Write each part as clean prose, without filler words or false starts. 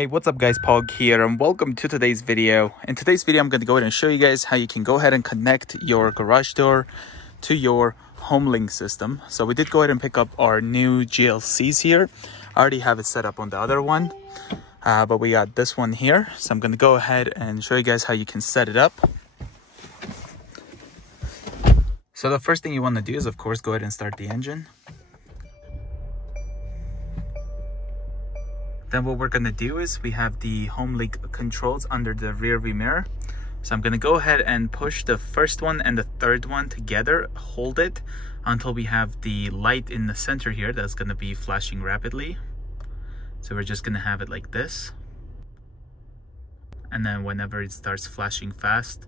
Hey, what's up guys, Pog here and welcome to today's video. In today's video, I'm going to go ahead and show you guys how you can go ahead and connect your garage door to your Homelink system. So we did go ahead and pick up our new GLCs here. I already have it set up on the other one, but we got this one here. So I'm going to go ahead and show you guys how you can set it up. So the first thing you want to do is, of course, go ahead and start the engine. Then what we're going to do is we have the Homelink controls under the rear view mirror. So I'm going to go ahead and push the first one and the third one together, hold it until we have the light in the center here that's going to be flashing rapidly. So we're just going to have it like this. And then whenever it starts flashing fast,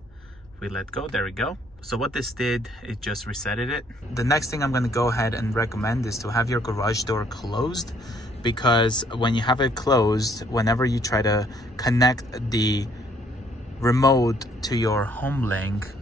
we let go. There we go. So what this did, it just resetted it. The next thing I'm going to go ahead and recommend is to have your garage door closed, because when you have it closed, whenever you try to connect the remote to your Homelink,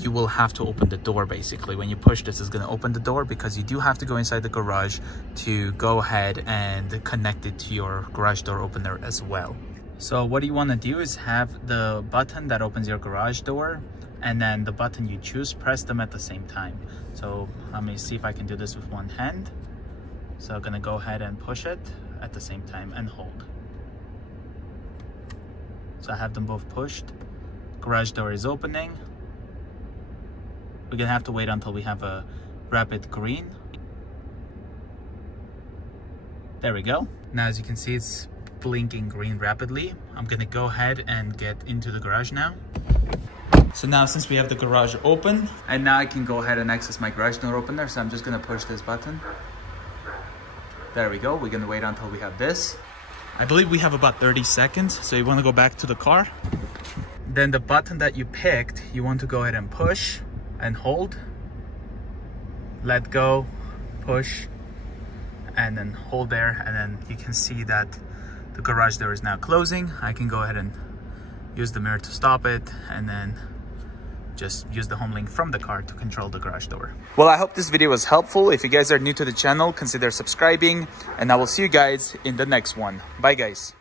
you will have to open the door. Basically, when you push this, it's going to open the door, because you do have to go inside the garage to go ahead and connect it to your garage door opener as well. So what you want to do is have the button that opens your garage door and then the button you choose, press them at the same time. So let me see if I can do this with one hand. So I'm gonna go ahead and push it at the same time and hold. So I have them both pushed. Garage door is opening. We're gonna have to wait until we have a rapid green. There we go. Now as you can see, it's blinking green rapidly. I'm gonna go ahead and get into the garage now. So now since we have the garage open, and now I can go ahead and access my garage door opener, so I'm just gonna push this button. There we go. We're gonna wait until we have this. I believe we have about 30 seconds. So you wanna go back to the car. Then the button that you picked, you want to go ahead and push and hold. Let go, push, and then hold there. And then you can see that the garage door is now closing. I can go ahead and use the mirror to stop it, and then just use the Homelink from the car to control the garage door. Well, I hope this video was helpful. If you guys are new to the channel, consider subscribing, and I will see you guys in the next one. Bye guys.